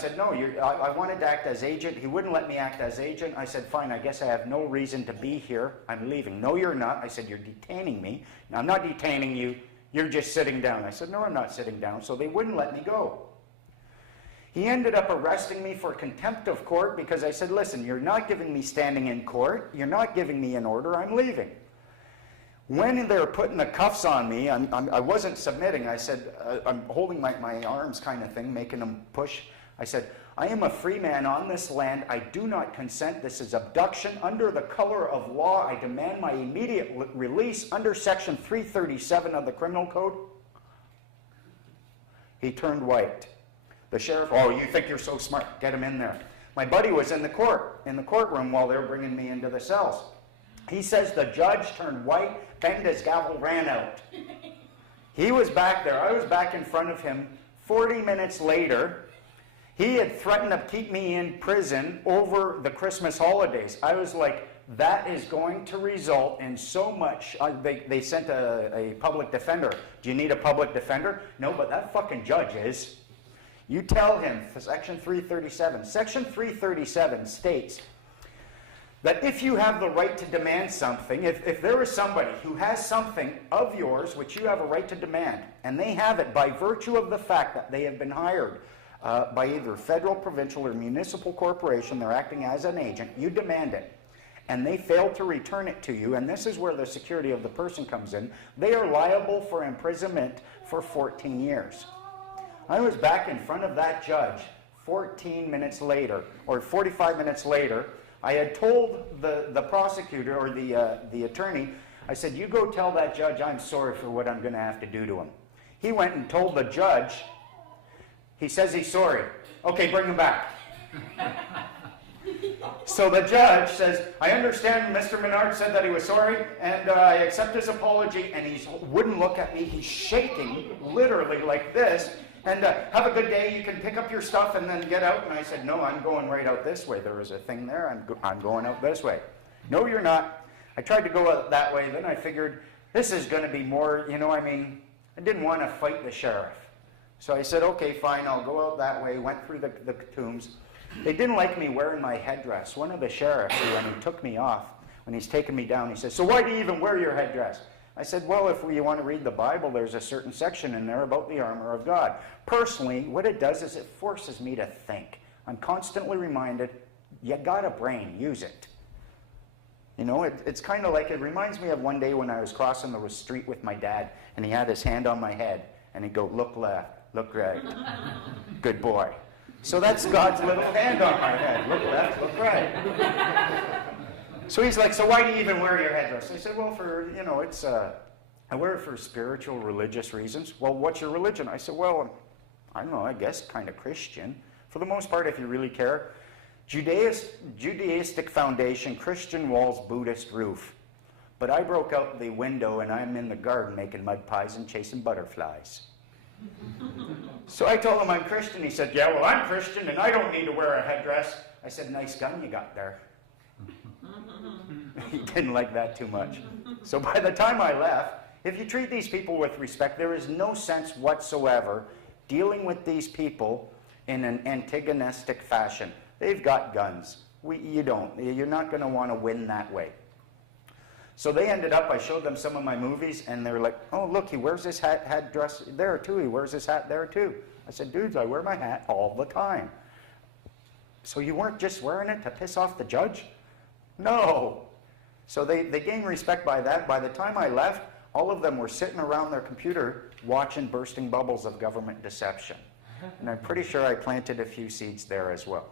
said, no, I wanted to act as agent. He wouldn't let me act as agent. I said, fine, I guess I have no reason to be here. I'm leaving. No, you're not. I said, you're detaining me. No, I'm not detaining you. You're just sitting down. I said, no, I'm not sitting down. So they wouldn't let me go. He ended up arresting me for contempt of court because I said, listen, you're not giving me standing in court. You're not giving me an order. I'm leaving. When they were putting the cuffs on me, I wasn't submitting. I said, I'm holding my arms kind of thing, making them push. I said, I am a free man on this land. I do not consent. This is abduction. Under the color of law, I demand my immediate release under Section 337 of the Criminal Code. He turned white. The sheriff, oh, you think you're so smart. Get him in there. My buddy was in the courtroom while they were bringing me into the cells. He says the judge turned white, banged his gavel, ran out. He was back there. I was back in front of him. 40 minutes later, he had threatened to keep me in prison over the Christmas holidays. I was like, that is going to result in so much. They sent a public defender. Do you need a public defender? No, but that fucking judge is. You tell him, Section 337. Section 337 states that if you have the right to demand something, if there is somebody who has something of yours which you have a right to demand, and they have it by virtue of the fact that they have been hired by either federal, provincial, or municipal corporation, they're acting as an agent, you demand it, and they fail to return it to you, and this is where the security of the person comes in, they are liable for imprisonment for 14 years. I was back in front of that judge 14 minutes later, or 45 minutes later. I had told the prosecutor or the attorney, I said, you go tell that judge I'm sorry for what I'm going to have to do to him. He went and told the judge. He says he's sorry. Okay, bring him back. So the judge says, I understand Mr. Menard said that he was sorry, and I accept his apology, and he wouldn't look at me. He's shaking, literally like this, and have a good day, you can pick up your stuff and then get out. And I said, no, I'm going right out this way. There was a thing there, I'm going out this way. No, you're not. I tried to go out that way, then I figured, this is going to be more, I didn't want to fight the sheriff. So I said, okay, fine, I'll go out that way, went through the tombs. They didn't like me wearing my headdress. One of the sheriffs, when he took me off, when he's taking me down, he says, so why do you even wear your headdress? I said, well, if you want to read the Bible, there's a certain section in there about the armor of God. Personally, what it does is it forces me to think. I'm constantly reminded, you got a brain, use it. It's kind of like, it reminds me of one day when I was crossing the street with my dad, and he had his hand on my head, and he'd go, look left, look right, good boy. So that's God's little hand on my head, look left, look right. So he's like, so why do you even wear your headdress? I said, well, I wear it for spiritual, religious reasons. Well, what's your religion? I said, well, I don't know, I guess kind of Christian. For the most part, if you really care. Judaistic foundation, Christian walls, Buddhist roof. But I broke out the window and I'm in the garden making mud pies and chasing butterflies. So I told him I'm Christian. He said, yeah, well, I'm Christian and I don't need to wear a headdress. I said, nice gun you got there. He didn't like that too much. So by the time I left, if you treat these people with respect, there is no sense whatsoever dealing with these people in an antagonistic fashion. They've got guns. You don't. You're not going to want to win that way. So they ended up, I showed them some of my movies, and they were like, oh, look, he wears his hat dress there too. He wears his hat there too. I said, dudes, I wear my hat all the time. So you weren't just wearing it to piss off the judge? No. So they gained respect by that. By the time I left, all of them were sitting around their computer watching Bursting Bubbles of Government Deception. And I'm pretty sure I planted a few seeds there as well.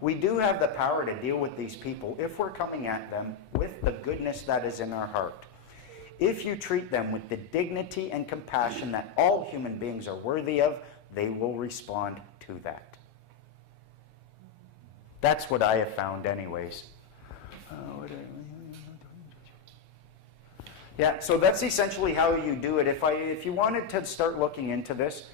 We do have the power to deal with these people if we're coming at them with the goodness that is in our heart. If you treat them with the dignity and compassion that all human beings are worthy of, they will respond to that. That's what I have found anyways. Yeah, so that's essentially how you do it. If you wanted to start looking into this,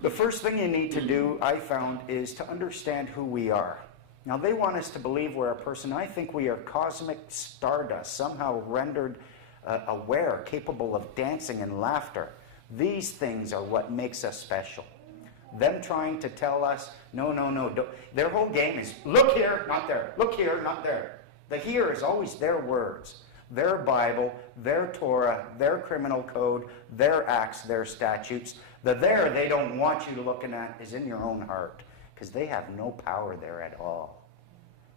the first thing you need to do, I found, is to understand who we are. Now, they want us to believe we're a person. I think we are cosmic stardust, somehow rendered aware, capable of dancing and laughter. These things are what makes us special. them trying to tell us, no, no, no. Don't. Their whole game is, look here, not there. Look here, not there. The here is always their words, their Bible, their Torah, their criminal code, their acts, their statutes. The there they don't want you looking at is in your own heart, because they have no power there at all.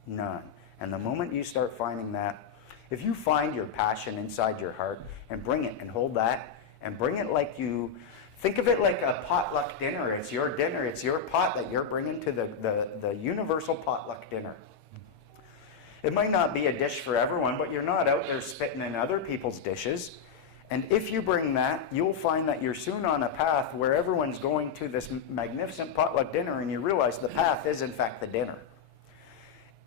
None. And the moment you start finding that, if you find your passion inside your heart and bring it and hold that and bring it like you, think of it like a potluck dinner. It's your dinner. It's your pot that you're bringing to the universal potluck dinner. It might not be a dish for everyone, but you're not out there spitting in other people's dishes. And if you bring that, you'll find that you're soon on a path where everyone's going to this magnificent potluck dinner, and you realize the path is, in fact, the dinner.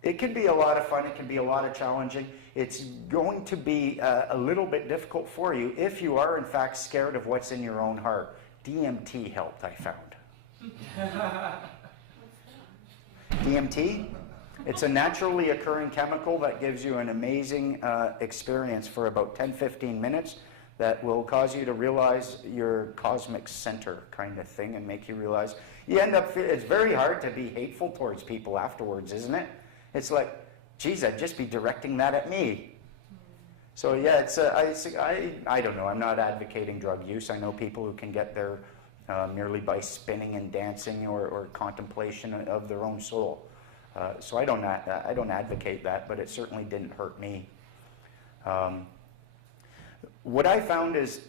It can be a lot of fun. It can be a lot of challenging. It's going to be a little bit difficult for you if you are, in fact, scared of what's in your own heart. DMT helped, I found. DMT? It's a naturally occurring chemical that gives you an amazing experience for about 10-15 minutes that will cause you to realize your cosmic center kind of thing, and make you realize you end up, it's very hard to be hateful towards people afterwards, isn't it? It's like, geez, I'd just be directing that at me. So yeah, I don't know, I'm not advocating drug use. I know people who can get there merely by spinning and dancing or contemplation of their own soul. So I don't advocate that, but it certainly didn't hurt me. What I found is,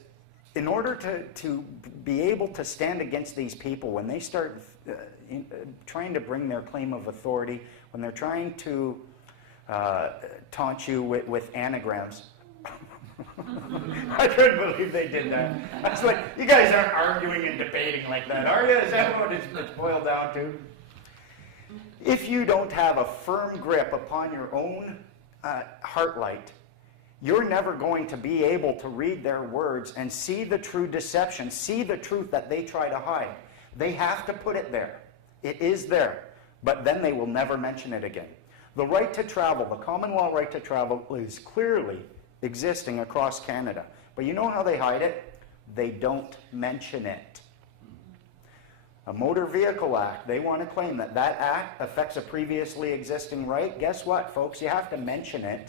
in order to be able to stand against these people, when they start trying to bring their claim of authority, when they're trying to taunt you with anagrams, I couldn't believe they did that. I was like, you guys aren't arguing and debating like that, are you? Is that what it's boiled down to? If you don't have a firm grip upon your own heart light, you're never going to be able to read their words and see the true deception, see the truth that they try to hide. They have to put it there. It is there, but then they will never mention it again. The right to travel, the common law right to travel, is clearly existing across Canada. But you know how they hide it? They don't mention it. A Motor Vehicle Act, they want to claim that that act affects a previously existing right. Guess what, folks? You have to mention it.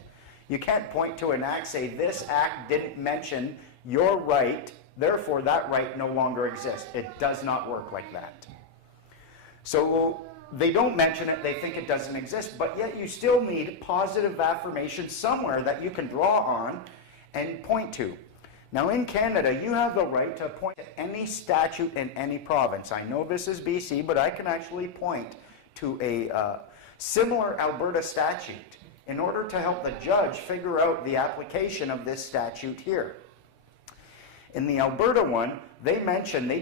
You can't point to an act, say this act didn't mention your right, therefore that right no longer exists. It does not work like that. So they don't mention it, they think it doesn't exist, but yet you still need positive affirmation somewhere that you can draw on and point to. Now in Canada, you have the right to point to any statute in any province. I know this is BC, but I can actually point to a similar Alberta statute in order to help the judge figure out the application of this statute here. In the Alberta one, they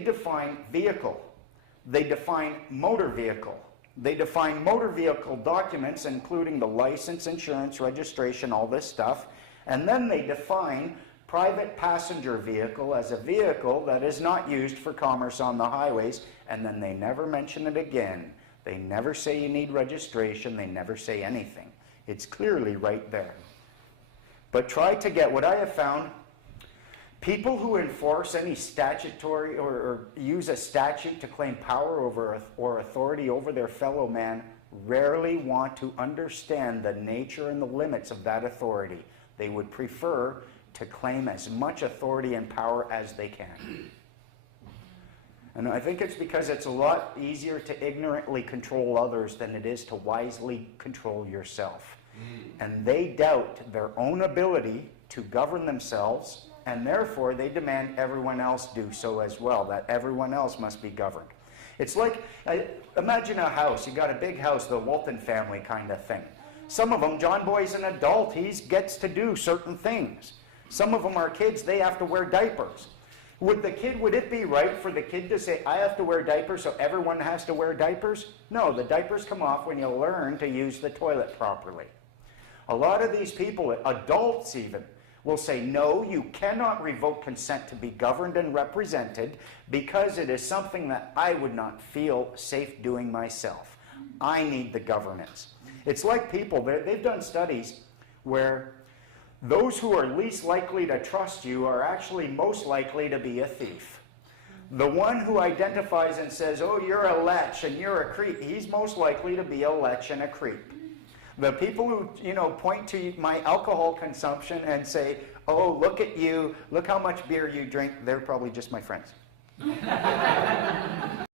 define vehicle. They define motor vehicle. They define motor vehicle documents, including the license, insurance, registration, all this stuff. And then they define private passenger vehicle as a vehicle that is not used for commerce on the highways, and then they never mention it again. They never say you need registration. They never say anything. It's clearly right there. But try to get, what I have found, people who enforce any statutory or use a statute to claim power over or authority over their fellow man rarely want to understand the nature and the limits of that authority. They would prefer to claim as much authority and power as they can. And I think it's because it's a lot easier to ignorantly control others than it is to wisely control yourself. And they doubt their own ability to govern themselves, and therefore they demand everyone else do so as well, that everyone else must be governed. It's like, imagine a house. You got a big house, the Walton family kind of thing. Some of them, John Boy's an adult, he gets to do certain things. Some of them are kids, they have to wear diapers. Would it be right for the kid to say, I have to wear diapers, so everyone has to wear diapers? No, the diapers come off when you learn to use the toilet properly. A lot of these people, adults even, will say, no, you cannot revoke consent to be governed and represented because it is something that I would not feel safe doing myself. I need the governance. It's like people, they've done studies where those who are least likely to trust you are actually most likely to be a thief. The one who identifies and says, oh, you're a lech and you're a creep, he's most likely to be a lech and a creep. The people who, point to my alcohol consumption and say, oh, look at you, look how much beer you drink, they're probably just my friends.